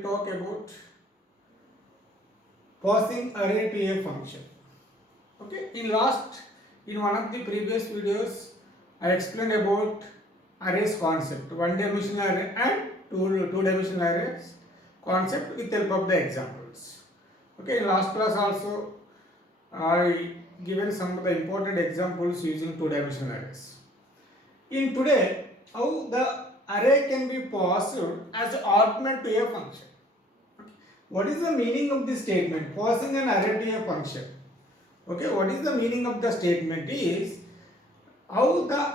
will talk about passing array to a function. Okay, in one of the previous videos, I explained about arrays concept, one dimensional array and two dimensional arrays concept with help of the examples. Okay, in last class also I given some of the important examples using two dimensional arrays. In today, how the array can be passed as an argument to a function. What is the meaning of this statement? Passing an array to a function. Okay, what is the meaning of the statement is how the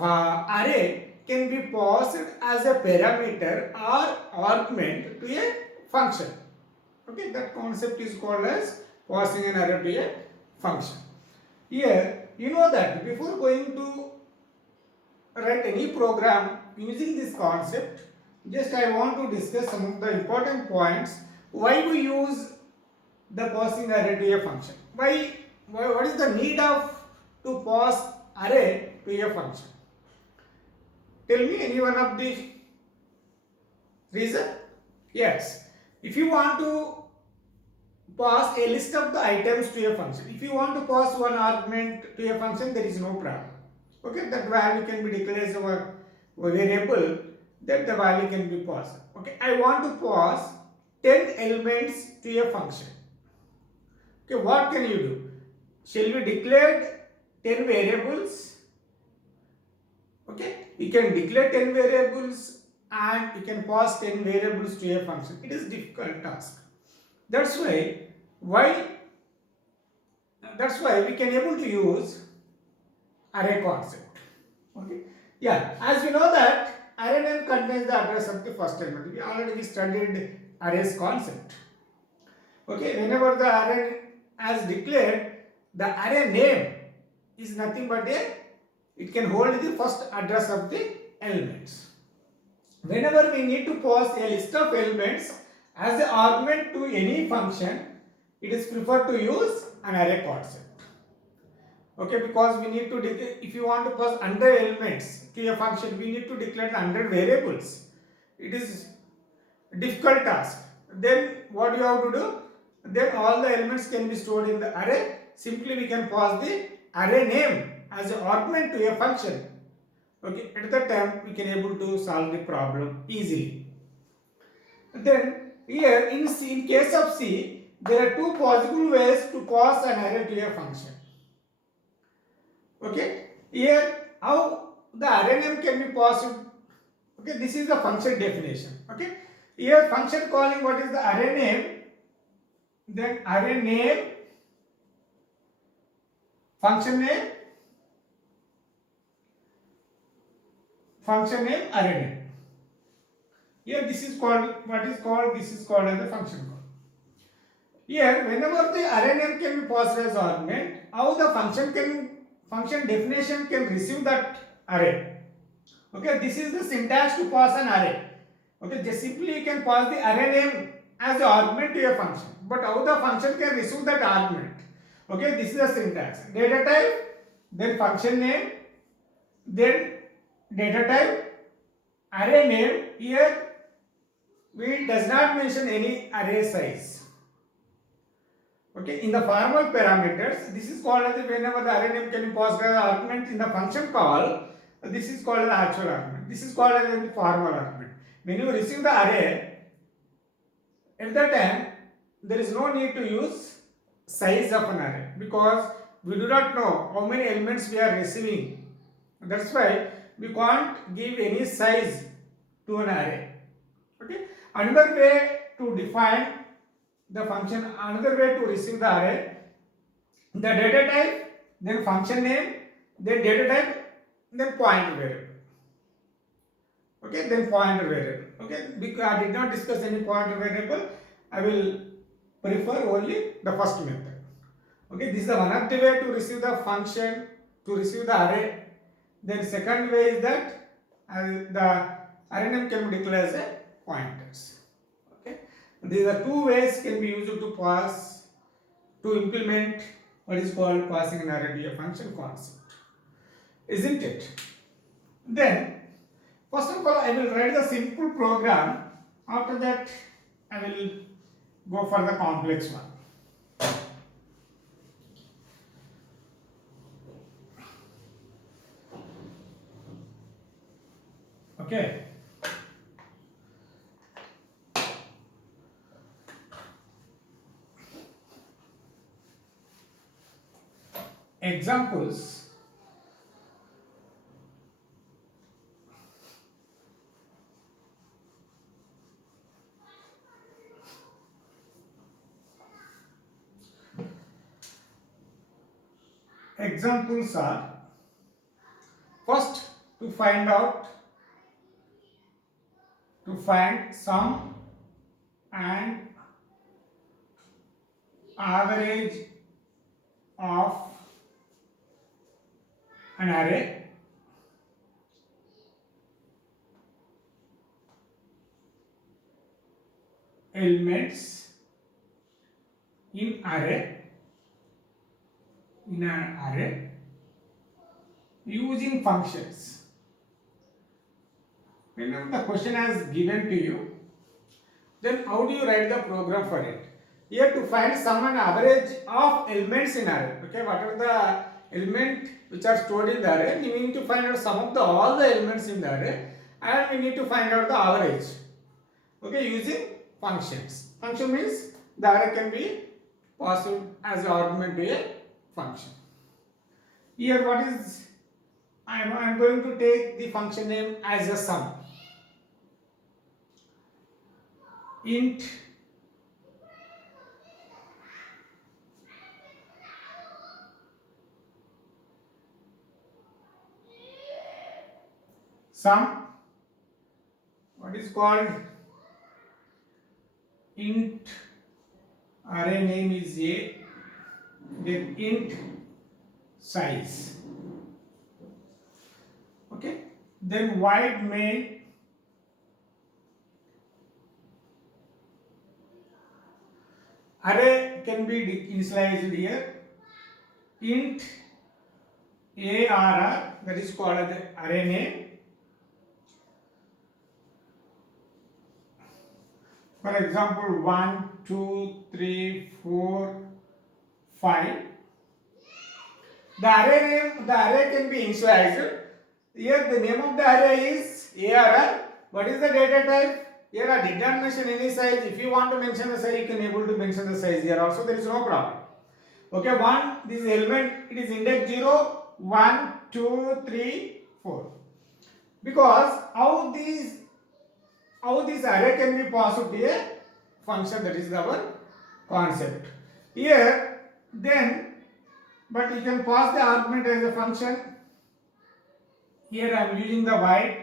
array can be passed as a parameter or argument to a function. Okay, that concept is called as passing an array to a function. Here, you know that before going to write any program using this concept, just I want to discuss some of the important points why we use the passing array to a function. What is the need of to pass array to a function? Tell me any one of the reason? Yes. If you want to pass a list of the items to a function, if you want to pass one argument to a function, there is no problem. Okay, that value can be declared as a variable, that the value can be passed. Okay, I want to pass 10 elements to a function. Okay, what can you do? Shall we declare 10 variables? Okay, you can declare 10 variables and you can pass 10 variables to a function. It is a difficult task. That's why we can able to use array concept. Okay, yeah, as we know that array name contains the address of the first element. We already studied arrays concept. Okay, whenever the array as declared, the array name is nothing but it can hold the first address of the elements. Whenever we need to pass a list of elements as an argument to any function, it is preferred to use an array concept. Okay, because we need to declare, if you want to pass 100 elements to a function, we need to declare the 100 variables. It is a difficult task. Then what you have to do? Then all the elements can be stored in the array. Simply we can pass the array name as an argument to a function. Okay, at that time we can able to solve the problem easily. Then here in case of C, there are two possible ways to pass an array to a function. Okay, here how the array name can be passed. Okay, this is the function definition. Okay, here function calling what is the array name, then array name, function name, array name. Here this is called this is called as the function call. Here whenever the array name can be passed as argument, how the function definition can receive that array. Okay, this is the syntax to pass an array. Okay, just simply you can pass the array name as the argument to a function, but how the function can receive that argument? Okay, this is the syntax: data type, then function name, then data type, array name. Here we does not mention any array size. Okay, in the formal parameters, this is called as whenever the array name can be passed as an argument in the function call, this is called as the actual argument. This is called as the formal argument. When you receive the array, at that time there is no need to use size of an array because we do not know how many elements we are receiving. That's why we can't give any size to an array. Okay, another way to define the function, another way to receive the array, the data type, then function name, then data type, then pointer variable. Okay, then pointer variable. Okay, because I did not discuss any pointer variable, I will prefer only the first method. Okay, this is the one of the way to receive the function, to receive the array. Then second way is that the array name can be declared as a pointers. Okay, these are two ways can be used to pass, to implement what is called passing an array to a function concept, isn't it? Then first of all I will write the simple program. After that I will go for the complex one. Okay. Examples. Examples are, first to find sum and average of an array. Elements in an array using functions. Whenever the question has given to you, then how do you write the program for it? Here to find sum and average of elements in array. Okay, whatever the element which are stored in the array, we need to find out sum of all the elements in the array, and we need to find out the average. Okay, using functions. Function means the array can be passed as an argument to a function. Here what is, I am going to take the function name as a sum. Int sum, what is called int, array name is a, then int size. Okay, then void main array can be initialized here. Int arr, that is called as the array name. For example, 1, 2, 3, 4, 5. The array can be initialized. Here the name of the array is arr. What is the data type? Here I did not mention any size. If you want to mention the size, you can able to mention the size here also. There is no problem. Okay, 1, this element, it is index 0, 1, 2, 3, 4. Because how this array can be passed to a function, that is our concept. Here, then, but you can pass the argument as a function. Here I am using the void.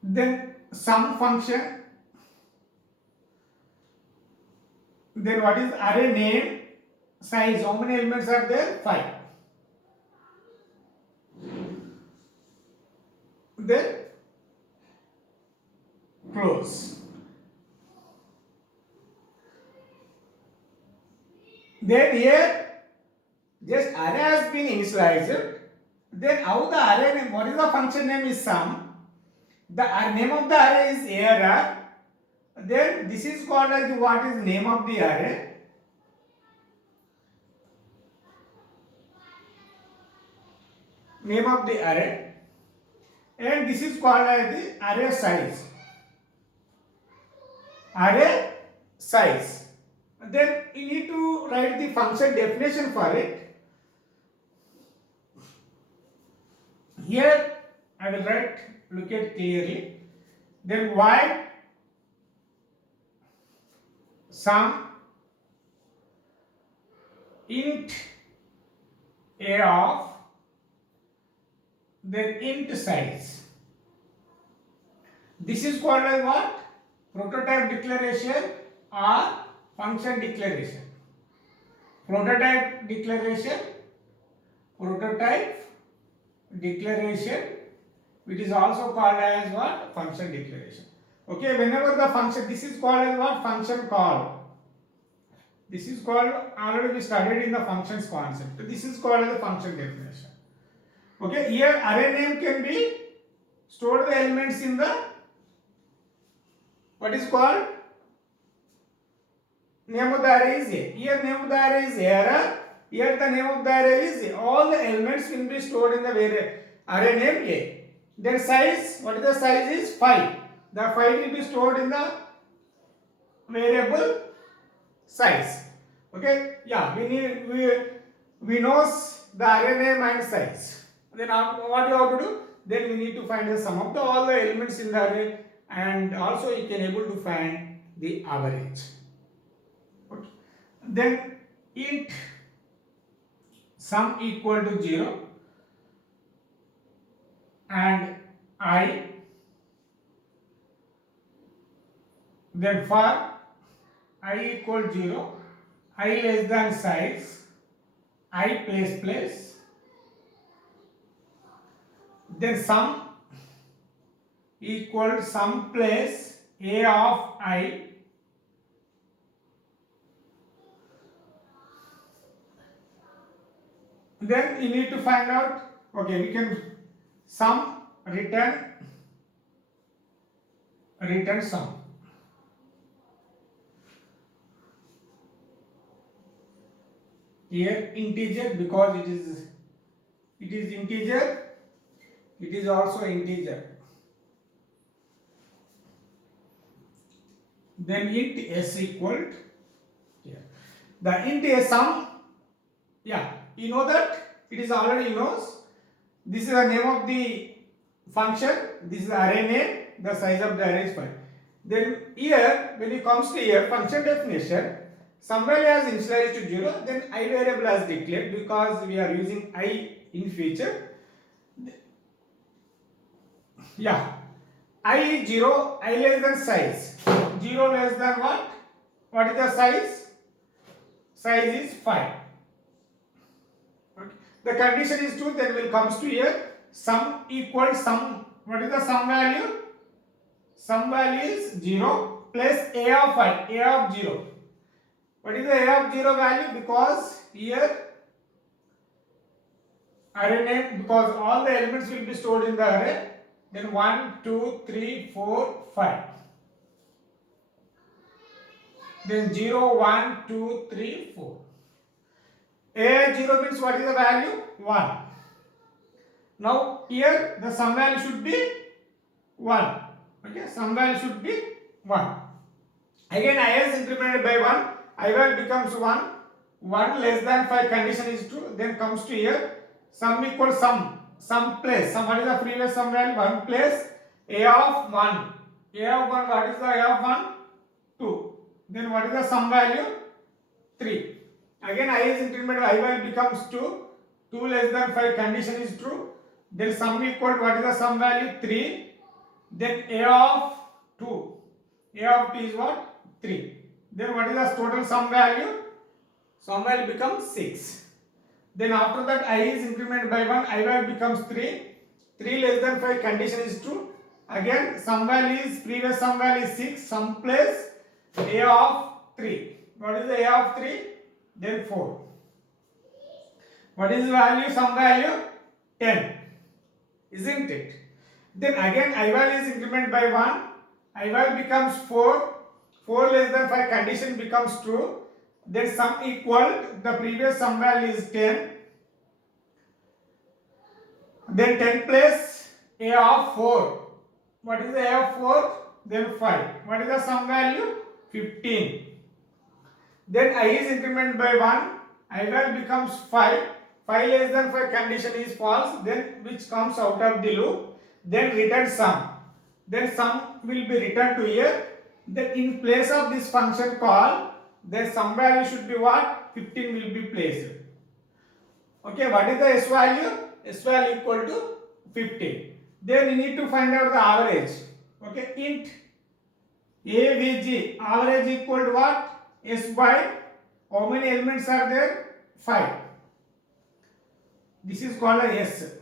Then sum function. Then what is array name? Size. How many elements are there? 5. Then close. Then here just array has been initialized. Then how the array name, what is the function name is sum. The name of the array is arr. Then this is called as what is name of the array. Name of the array. And this is called as the array size. Array size. Then you need to write the function definition for it. Here I will write, look at clearly. Then void sum int a of, then int size. This is called as what? Prototype declaration or function declaration. Prototype declaration, which is also called as what? Function declaration. Okay, whenever the function, this is called as what? Function call. This is called, already we studied in the functions concept. This is called as the function definition. Okay, here array name can be stored the elements in the what is called name of the array is A. Here name of the array is error. Here the name of the array is A. All the elements will be stored in the array name A. Then size, what is the size is 5. The 5 will be stored in the variable size. Okay, yeah, we knows the array name and size. Then what you have to do? Then we need to find the sum of all the elements in the array, and also you can able to find the average. Okay. Then int sum equal to 0 and I. Then for I equal 0, I less than size, I place. Then sum equal sum place A of I. Then you need to find out, okay, we can sum return sum. Here integer, because it is integer, it is also integer. Then int s equal here. The int s sum, yeah, you know that it is already knows. This is the name of the function. This is the array name. The size of the array is 5. Then here, when it comes to here, function definition, sum value has initialized to 0, then I variable has declared because we are using I in future. Yeah, I is 0, I less than size. 0 less than what? What is the size? Size is 5. Okay. The condition is true, then will comes to here. Sum equal sum. What is the sum value? Sum value is 0 plus A of 5, A of 0. What is the A of 0 value? Because here array name, because all the elements will be stored in the array. Then 1, 2, 3, 4, 5. Then 0, 1, 2, 3, 4. A 0 means what is the value? 1. Now here the sum value should be 1. Okay, sum value should be 1. Again I is incremented by 1. I value becomes 1. 1 less than 5 condition is true. Then comes to here. Sum equals sum. Sum place. Sum, what is the previous sum value? 1 place A of 1. A of 1, what is the A of 1? 2. Then what is the sum value? 3. Again I is incremented. I value becomes 2. 2 less than 5 condition is true. Then sum equal to what is the sum value? 3. Then A of 2. A of 2 is what? 3. Then what is the total sum value? Sum value becomes 6. Then after that I is incremented by 1. I value becomes 3. 3 less than 5 condition is true. Again sum value is, previous sum value is 6. Sum place A of 3. What is the A of 3? Then 4. What is the value? Sum value? 10. Isn't it? Then again I value is incremented by 1. I value becomes 4. 4 less than 5 condition becomes true. Then sum equal, the previous sum value is 10. Then 10 plus A of 4. What is the A of 4? Then 5. What is the sum value? 15. Then I is incremented by 1. I value becomes 5. 5 less than 5 condition is false. Then which comes out of the loop. Then return sum. Then sum will be returned to here. Then in place of this function call, the sum value should be what? 15 will be placed. Okay, what is the S value? S value equal to 15. Then you need to find out the average. Okay, int AVG, average equal to what? S by, how many elements are there? 5. This is called a S.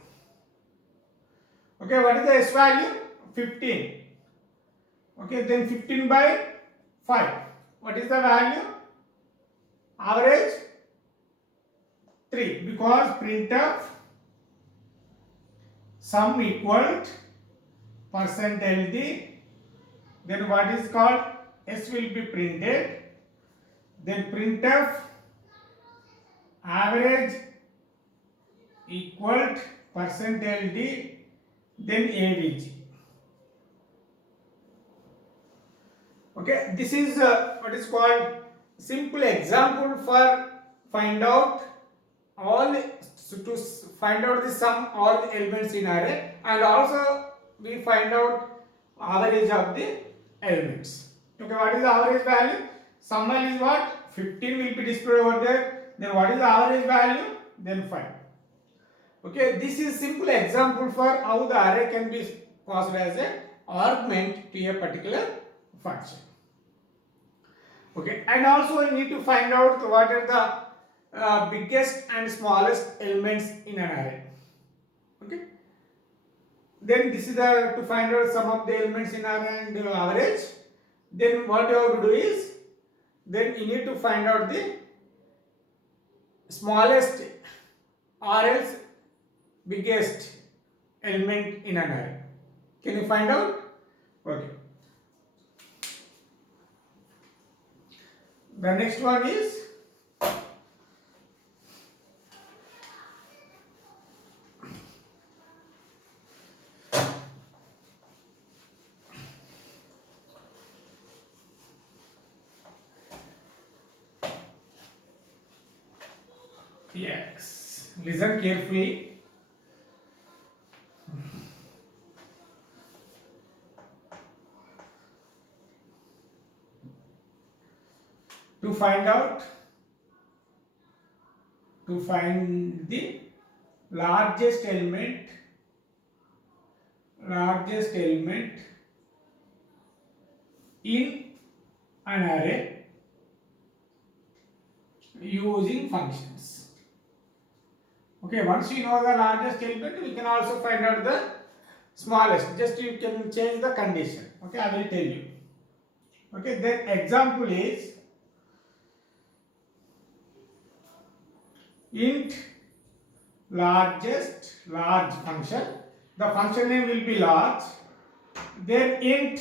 Okay, what is the S value? 15. Okay, then 15 by 5. What is the value? Average 3, because printf sum equal %LD then what is called S will be printed, then printf average equal percent %LD, then AVG. Okay, this is what is called simple example for find out all to find out the sum all the elements in array, and also we find out average of the elements. Okay, what is the average value? Sum is what? 15 will be displayed over there. Then what is the average value? Then 5. Okay, this is simple example for how the array can be passed as a argument to a particular function. Okay, and also we need to find out what are the biggest and smallest elements in an array. Okay, then this is the to find out some of the elements in array and average. Then what you have to do is, then you need to find out the smallest or else biggest element in an array. Can you find out? Okay. The next one is yes. Listen carefully. To find the largest element in an array using functions. Okay, once you know the largest element, we can also find out the smallest. Just you can change the condition. Okay, I will tell you. Okay, then example is int large function. The function name will be large. Then int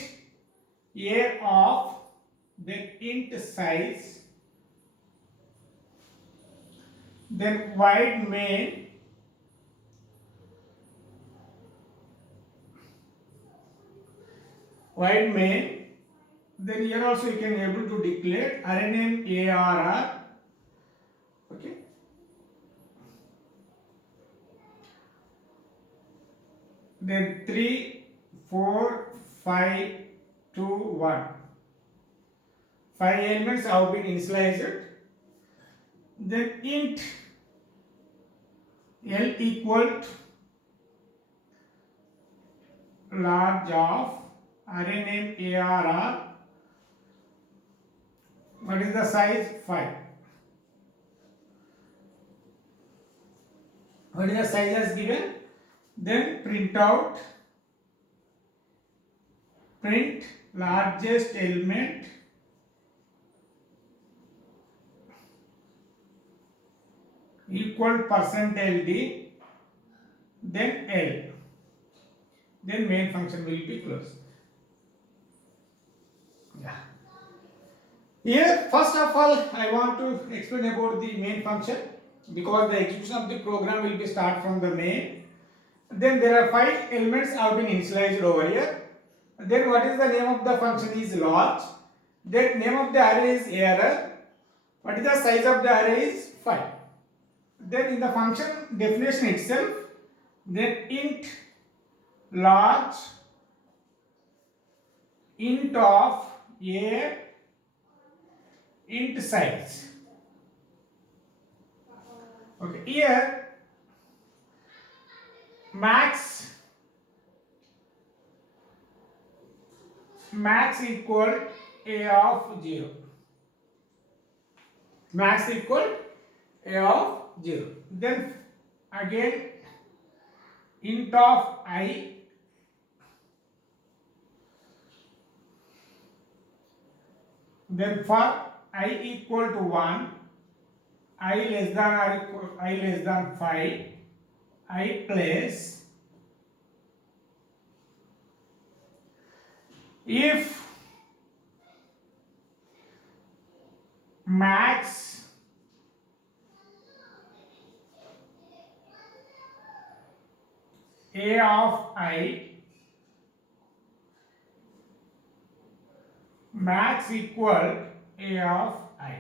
a of, then int size, then void main, then here also you can able to declare array name ARR. Okay, then 3 4 5 2 1, 5 elements have been initialized. Then int L equal to large of array name ARR. What is the size? 5. What is the size as given? Then print out, print largest element equal percent %LD, then L, then main function will be closed. Yeah. Here first of all I want to explain about the main function, because the execution of the program will be start from the main. Then there are 5 elements have been initialized over here. Then what is the name of the function is large. Then name of the array is ARR. What is the size of the array is 5. Then in the function definition itself, then int large, int of a, int size. Okay, here max equal a of 0. Max equal a of 0. Then again int of I, then for I equal to 1, I less than or equal, I less than 5, I place if max A of I, max equal A of I.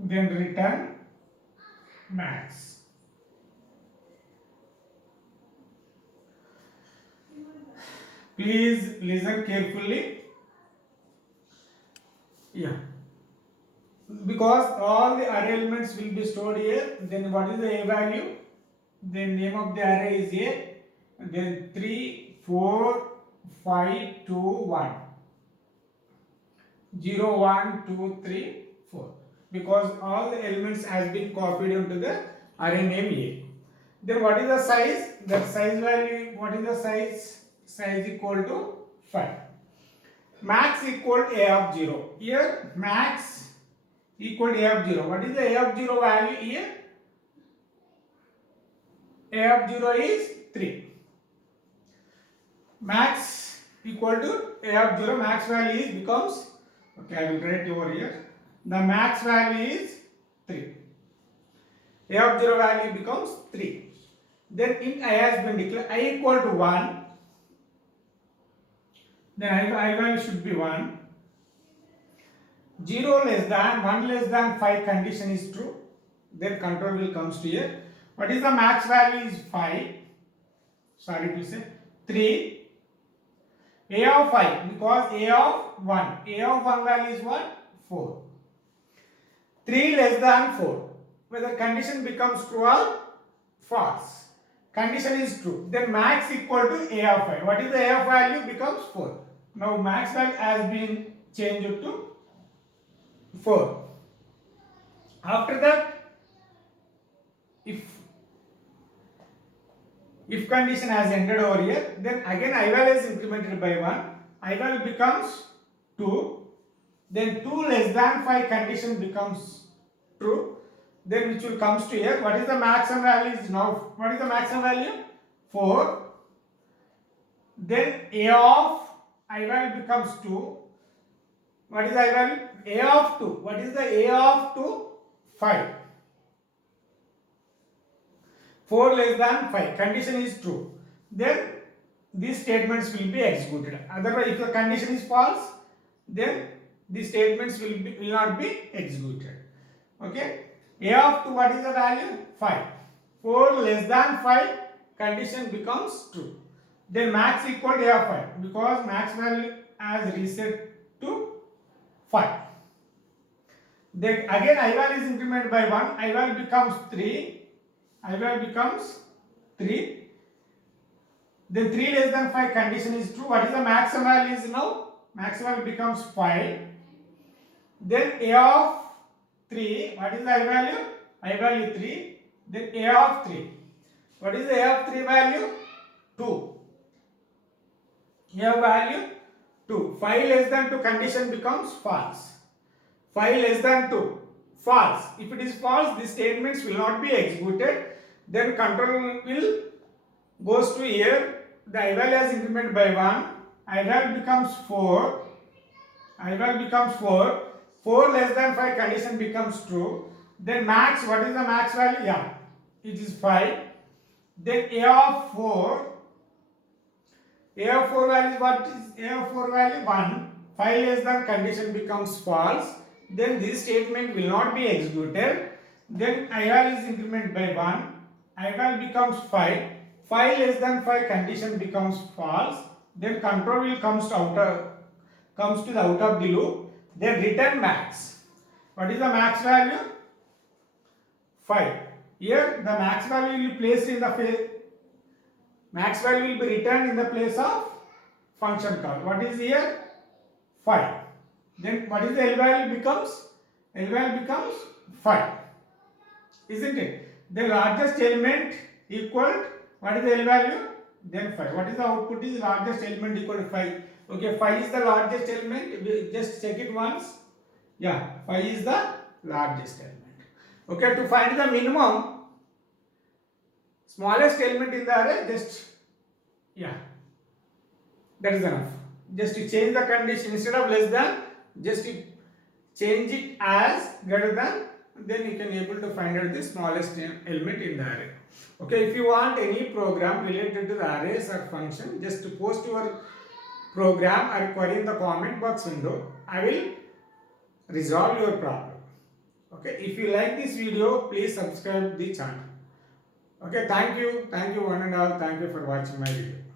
Then return max. Please listen carefully. Yeah. Because all the array elements will be stored here. Then what is the A value? The name of the array is A. Then 3, 4, 5, 2, 1. 0, 1, 2, 3, 4. Because all the elements has been copied into the array name A. Then what is the size? That size value, what is the size? Size equal to 5. Max equal to A of 0. Here max equal to A of 0. What is the A of 0 value here? A of 0 is 3. Max equal to A of 0. Max value is becomes, okay, I will write over here. The max value is 3. A of 0 value becomes 3. Then int I has been declared. I equal to 1. Then I value should be 1. 0 less than 1 less than 5 condition is true. Then control will comes to here. What is the max value is 5. Sorry to say 3. A of 5 because A of 1. A of 1 value is what? 4. 3 less than 4. Whether condition becomes true or false. Condition is true. Then max equal to A of 5. What is the A of value? Becomes 4. Now max value has been changed to 4. After that, if condition has ended over here, then again I value is incremented by 1. I value becomes 2. Then 2 less than 5 condition becomes true. Then which will comes to here. What is the maximum value is now? What is the maximum value? 4. Then A of I value becomes 2. What is I value? A of 2. What is the A of 2? 5. 4 less than 5. Condition is true. Then these statements will be executed. Otherwise, if the condition is false, then these statements will not be executed. Okay. A of 2, what is the value? 5. 4 less than 5, condition becomes true. Then max equal to A of 5 because max value has reset to 5. Then again I value is incremented by 1. I value becomes 3. I value becomes 3. Then 3 less than 5 condition is true. What is the maximum value is now? Maximum value becomes 5. Then A of 3. What is the I value? I value 3. Then A of 3. What is the A of 3 value? 2. A of value 2. 5 less than 2 condition becomes false. 5 less than 2. False. If it is false, these statements will not be executed. Then control will goes to here. The I value is incremented by 1. I value becomes 4. I value becomes 4. 4 less than 5 condition becomes true. Then max, what is the max value? Yeah, it is 5. Then A of 4. A of 4 value is what is A of 4 value? 1. 5 less than condition becomes false. Then this statement will not be executed. Then I value is incremented by 1. I value becomes 5. 5 less than 5 condition becomes false. Then control will comes to the out of the loop. Then return max. What is the max value? 5. Here the max value will be placed in the place. Max value will be returned in the place of function call. What is here? 5. Then what is the L value becomes? L value becomes 5. Isn't it? The largest element equal, what is the L value? Then 5. What is the output is largest element equal to 5. Okay, 5 is the largest element. We just check it once. Yeah, 5 is the largest element. Okay, to find the minimum smallest element in the array, just yeah, that is enough. Just to change the condition, instead of less than, just to change it as greater than, then you can able to find out the smallest element in the array. Okay, if you want any program related to the arrays or function, just to post your program or query in the comment box window. I will resolve your problem. Okay, if you like this video, please subscribe the channel. Okay, thank you one and all. Thank you for watching my video.